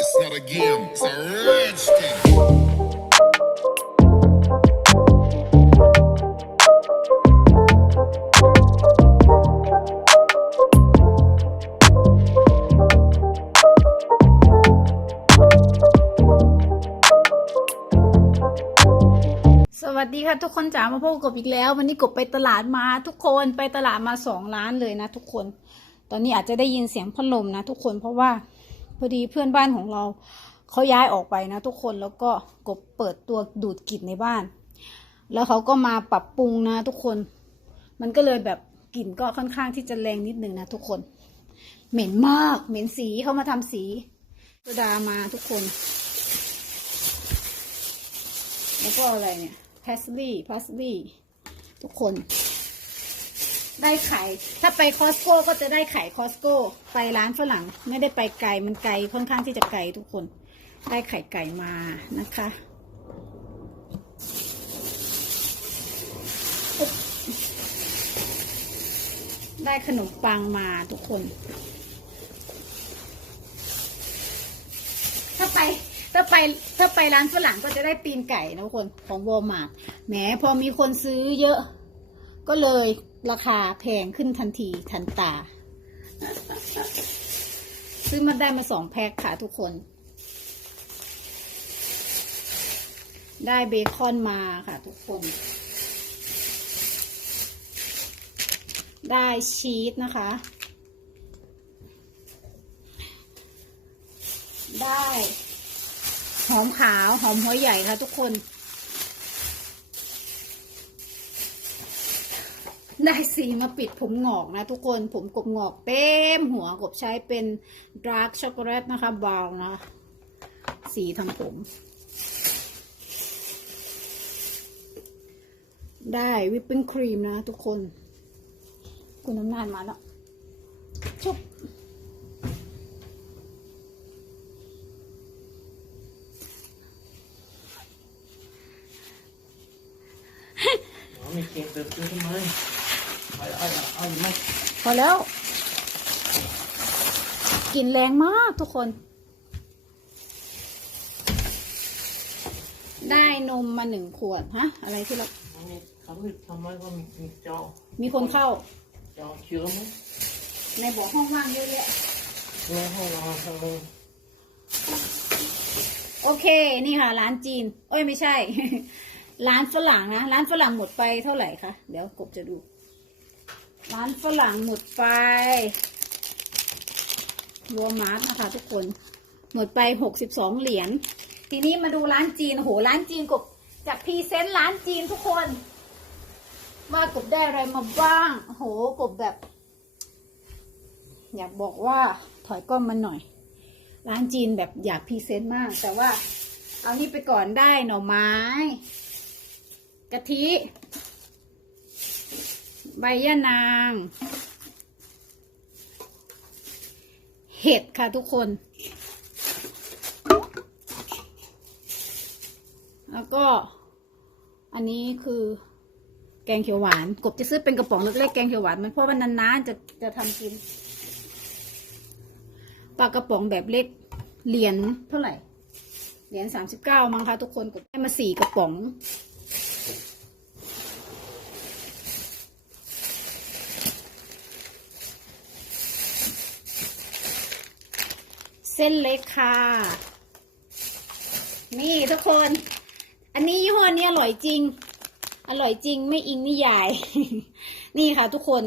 It's not a game, it's a rich thing. สวัสดีค่ะทุกคนจ๋ามาพบกับกบอีกแล้ว วันนี้กบไปตลาดมาทุกคนไปตลาดมาสองร้านเลยนะทุกคน ตอนนี้อาจจะได้ยินเสียงพัดลมนะทุกคนเพราะว่าพอดีเพื่อนบ้านของเราเขาย้ายออกไปนะทุกคนแล้วก็กบเปิดตัวดูดกลิ่นในบ้าน แล้วเขาก็มาปรับปรุงนะทุกคน มันก็เลยแบบกลิ่นก็ค่อนข้างที่จะแรงนิดนึงนะทุกคน เหม็นมาก เหม็นสีเขามาทำสีโซดามาทุกคน แล้วก็อะไรเนี่ยพาสลี่พาสลี่ทุกคน ได้ไข่ถ้าไปคอสโก้ก็จะได้ไข่คอสโก้ไปร้านฝรั่งไม่ได้ไปไกลมันไกลค่อนข้างที่จะไกลทุกคน ได้ไข่ไก่มานะคะได้ขนมปังมาทุกคน ถ้าไปถ้าไปถ้าไปร้านฝรั่งก็จะได้ตีนไก่นะทุกคนของวอลมาร์ทแหมพอมีคนซื้อเยอะ ก็เลย ราคาแพงขึ้นทันทีทันตาซื้อมาได้มาสองแพ็คค่ะทุกคน ได้เบคอนมาค่ะทุกคน ได้ชีสนะคะ ได้หอมขาวหอมหัวใหญ่ค่ะทุกคน ได้สีมาปิดผมหงอกนะทุกคนผมกบงอกเต็มหัวกบใช้เป็นดาร์กช็อกโกแลตนะคะบาวนะ สีทำผม ได้วิปปิ้งครีมนะทุกคน คุณน้ำนานมาแล้วชุบ Ja, men inte inte till mig. Aj, aj, aj, aj. พอแล้ว กลิ่นแรงมากทุกคน ได้นมมาหนึ่งขวดฮะ อะไรที่เรา Men kan du ta mig vad mitt jag มีคนเข้า jag kör med? ในบ่อห้องว่างเยอะแยะ Jag har han โอเค นี่ค่ะ ร้านจีน เอ้ยไม่ใช่ ร้านฝรั่งนะ ร้านฝรั่งหมดไปเท่าไหร่คะ เดี๋ยวกบจะดู ร้านฝรั่งหมดไปรัวมาร์ทนะคะทุกคน หมดไปหกสิบสองเหรียญ ทีนี้มาดูร้านจีนโหร้านจีนกบจากพรีเซนต์ร้านจีนทุกคน ว่ากบได้อะไรมาบ้างโอ้โหกบแบบ อยากบอกว่าถอยกล้องมาหน่อย ร้านจีนแบบอยากพรีเซนต์มาก แต่ว่าเอานี่ไปก่อนได้หน่อไม้ กะทิ ใบยะนาง เห็ดค่ะทุกคน แล้วก็ อันนี้คือแกงเขียวหวาน กบจะซื้อเป็นกระป๋องเล็กๆแกงเขียวหวานมันเพราะว่านานๆจะจะทำกินปลากระป๋องแบบเล็กเหรียญเท่าไหร่เหรียญสามสิบเก้ามั้งคะทุกคนกดได้มาสี่กระป๋อง เส้นเล็กค่ะ นี่ทุกคน อันนี้ยี่ห้อนี้อร่อยจริง อร่อยจริงไม่อิงนิยาย นี่ค่ะทุกคน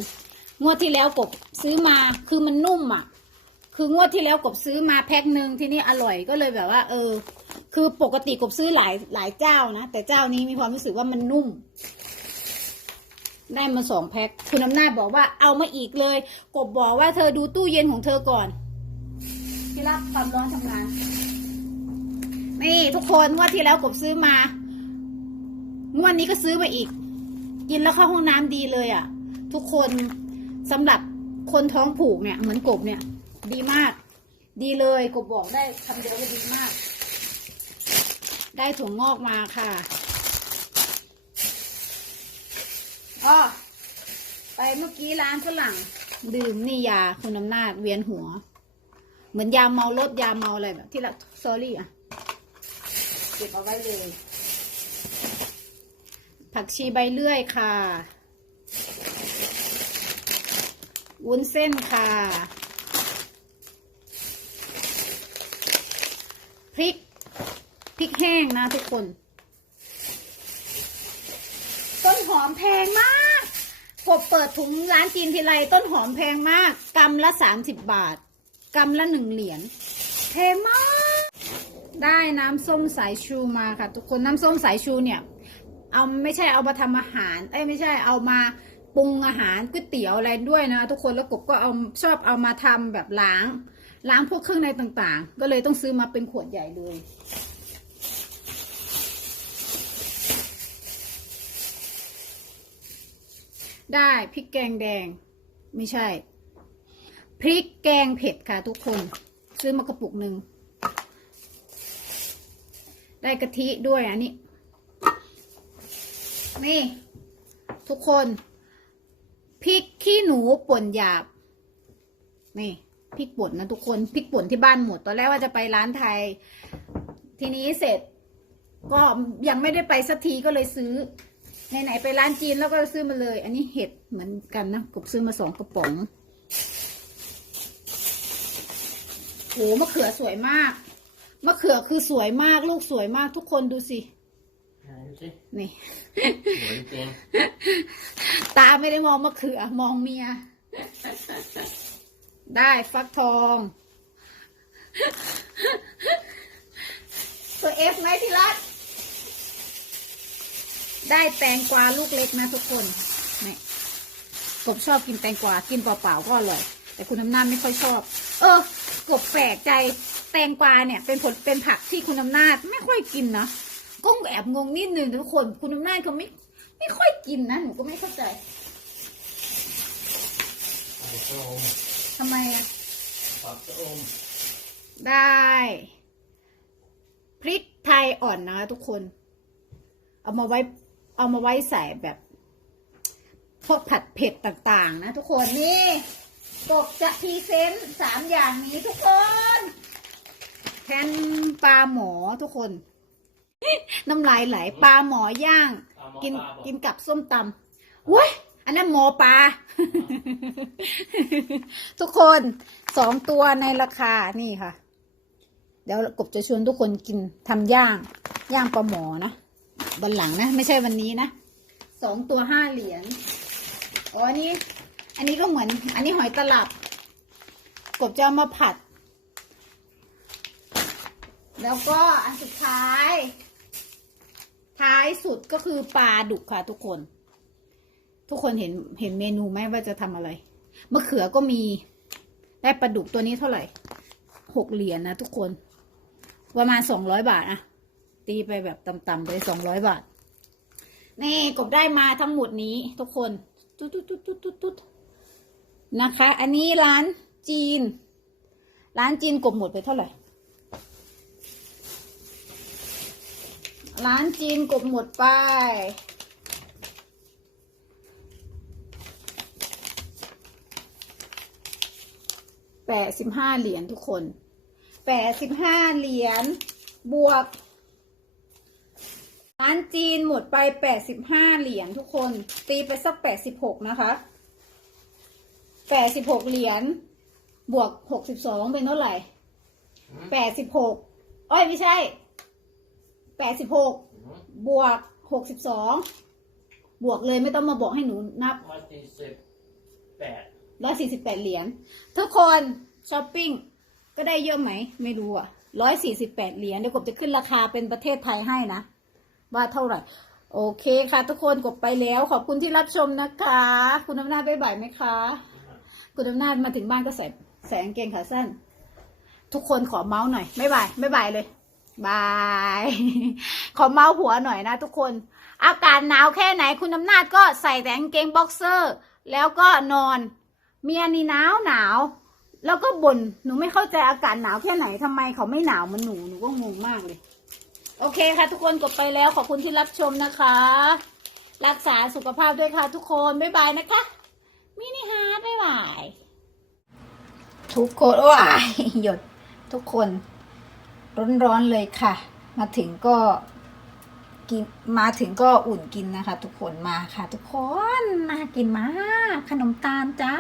งวดที่แล้วกบซื้อมาคือมันนุ่มอะ คืองวดที่แล้วกบซื้อมาแพ็คหนึ่งที่นี่อร่อยก็เลยแบบว่า เออ คือปกติกบซื้อหลายหลายเจ้านะ แต่เจ้านี้มีความรู้สึกว่ามันนุ่มได้มาสองแพ็ค คุณอำนาจบอกว่าเอามาอีกเลย กบบอกว่าเธอดูตู้เย็นของเธอก่อน ที่รับความร้อนทำงาน นี่ทุกคนงวดที่แล้วกบซื้อมางวดนี้ก็ซื้อมาอีก กินแล้วเข้าห้องน้ำดีเลยอะ่ะ ทุกคนสำหรับคนท้องผูกเนี่ย เหมือนกบเนี่ย ดีมาก ดีเลยกบบอกได้คำเดียวว่าดีมาก ได้ถั่วงอกมาค่ะอ้อไปเมื่อกี้ร้านฝรั่ง ดื่มนี่ยาคุณอำนาจเวียนหัว เหมือนยาเมารถยาเมาอะไรแบบ ที่ละซอรี่อะเก็บเอาไว้เลย ผักชีใบเลื่อยค่ะวุ้นเส้นค่ะ พริก พริกแห้งนะทุกคน ต้นหอมแพงมากกบเปิดถุงร้านจีนทีไรต้นหอมแพงมากกำละสามสิบบาท กำละหนึ่งเหรียญแพงมากได้น้ำส้มสายชูมาค่ะ ทุกคนน้ำส้มสายชูเนี่ย เอาไม่ใช่เอามาทำอาหาร เอ้ยไม่ใช่เอามาปรุงอาหารก๋วยเตี๋ยวอะไรด้วยนะ ทุกคนแล้วกบก็เอาชอบเอามาทำแบบล้าง ล้างพวกเครื่องในต่างๆ ก็เลยต้องซื้อมาเป็นขวดใหญ่เลยได้พริกแกงแดง ไม่ใช่ พริกแกงเผ็ดค่ะทุกคน ซื้อมากระปุกหนึ่ง ได้กะทิด้วยอันนี้ นี่ ทุกคนพริกขี้หนูป่นหยาบ นี่พริกป่นนะทุกคนพริกป่นที่บ้านหมด ตอนแรกว่าจะไปร้านไทย ทีนี้เสร็จ ก็ยังไม่ได้ไปสักทีก็เลยซื้อไหนๆไปร้านจีนแล้วก็ซื้อมาเลย อันนี้เห็ดเหมือนกันนะกบซื้อมาสองกระป๋อง โหมะเขือสวยมาก มะเขือคือสวยมาก ลูกสวยมากทุกคนดูสิ ไหนดูสินี่ สวยจริงตาไม่ได้มองมะเขือ มองเมีย ได้ฟักทอง ตัวเอฟไหมที่รักได้แตงกวาลูกเล็กนะทุกคนนี่กบชอบกินแตงกวา กินเปล่าๆก็อร่อย แต่คุณน้ำนาจไม่ค่อยชอบ เออ กบแปลกใจแตงกวาเนี่ยเป็นผลเป็นผักที่คุณน้ำนาจไม่ค่อยกินนะก็แอบงงนิดนึงทุกคนคุณน้ำนาจเขาไม่ไม่ค่อยกินนะหนูก็ไม่เข้าใจทำไมอะปากกระอมได้ พริกไทยอ่อนนะคะทุกคน เอามาไว้ เอามาไว้ใส่แบบพวกผัดเผ็ดต่าง ๆ นะทุกคนนี่ กบจะพรีเซนต์สามอย่างนี้ทุกคนแทนปลาหมอทุกคน น้ำลายไหลปลาหมอย่างตามหมอกินปลาบอกกินกับส้มตำเว้ยอันนั้นหมอปลา ทุกคนสองตัวในราคานี่ค่ะ เดี๋ยวกบจะชวนทุกคนกินทำย่าง ย่างปลาหมอนะวันหลังนะ ไม่ใช่วันนี้นะสองตัวห้าเหรียญอ๋ออันนี้ อันนี้ก็เหมือน อันนี้หอยตลับ กบจะเอามาผัด แล้วก็อันสุดท้าย ท้ายสุดก็คือปลาดุกค่ะทุกคน ทุกคนเห็นเห็นเมนูไหมว่าจะทำอะไรมะเขือก็มีได้ปลาดุกตัวนี้เท่าไหร่หกเหรียญนะทุกคน ประมาณสองร้อยบาทอะตีไปแบบต่ำๆไปสองร้อยบาท นี่กบได้มาทั้งหมดนี้ทุกคน ตุ๊ดตุ๊ดตุ๊ดตุ๊ดตุ๊ดตุ๊ด นะคะ อันนี้ร้านจีน ร้านจีนกบหมดไปเท่าไหร่ ร้านจีนกบหมดไปแปดสิบห้าเหรียญทุกคนแปดสิบห้าเหรียญบวก ร้านจีนหมดไปแปดสิบห้าเหรียญทุกคน ตีไปสักแปดสิบหกนะคะ แปดสิบหกเหรียญบวกหกสิบสองเป็นเท่าไหร่แปดสิบหกอ้อยไม่ใช่แปดสิบหกบวกหกสิบสองบวกเลยไม่ต้องมาบอกให้หนูนับร้อยสี่สิบแปดร้อยสี่สิบแปดเหรียญทุกคนช้อปปิ้งก็ได้เยอะไหม ไม่รู้อะร้อยสี่สิบแปดเหรียญเดี๋ยวกบจะขึ้นราคาเป็นประเทศไทยให้นะ ว่าเท่าไหร่ โอเคค่ะ ทุกคนกบไปแล้ว ขอบคุณที่รับชมนะคะ คุณอำนาจบ๊ายบายไหมคะ คุณอำนาจมาถึงบ้านก็ใส่ใส่กางเกงขาสั้น ทุกคนขอเมาส์หน่อย ไม่บาย ไม่บายเลยบาย ขอเมาส์หัวหน่อยนะทุกคน อากาศหนาวแค่ไหนคุณอำนาจก็ใส่แต่กางเกงบ็อกเซอร์ แล้วก็นอน เมียนี่หนาวหนาวแล้วก็บ่นหนูไม่เข้าใจอากาศหนาวแค่ไหนทำไมเขาไม่หนาวมันหนูหนูก็งงมากเลย โอเคค่ะ ทุกคนกดไปแล้วขอบคุณที่รับชมนะคะ รักษาสุขภาพด้วยค่ะทุกคน บ๊ายบายนะคะ มินิฮาร์ดไม่ไหวทุกคนว้ายหยดทุกคน ร้อนๆเลยค่ะ มาถึงก็กินมาถึงก็อุ่นกินนะคะ ทุกคนมาค่ะ ทุกคนน่ากินมาก ขนมตาลจ้า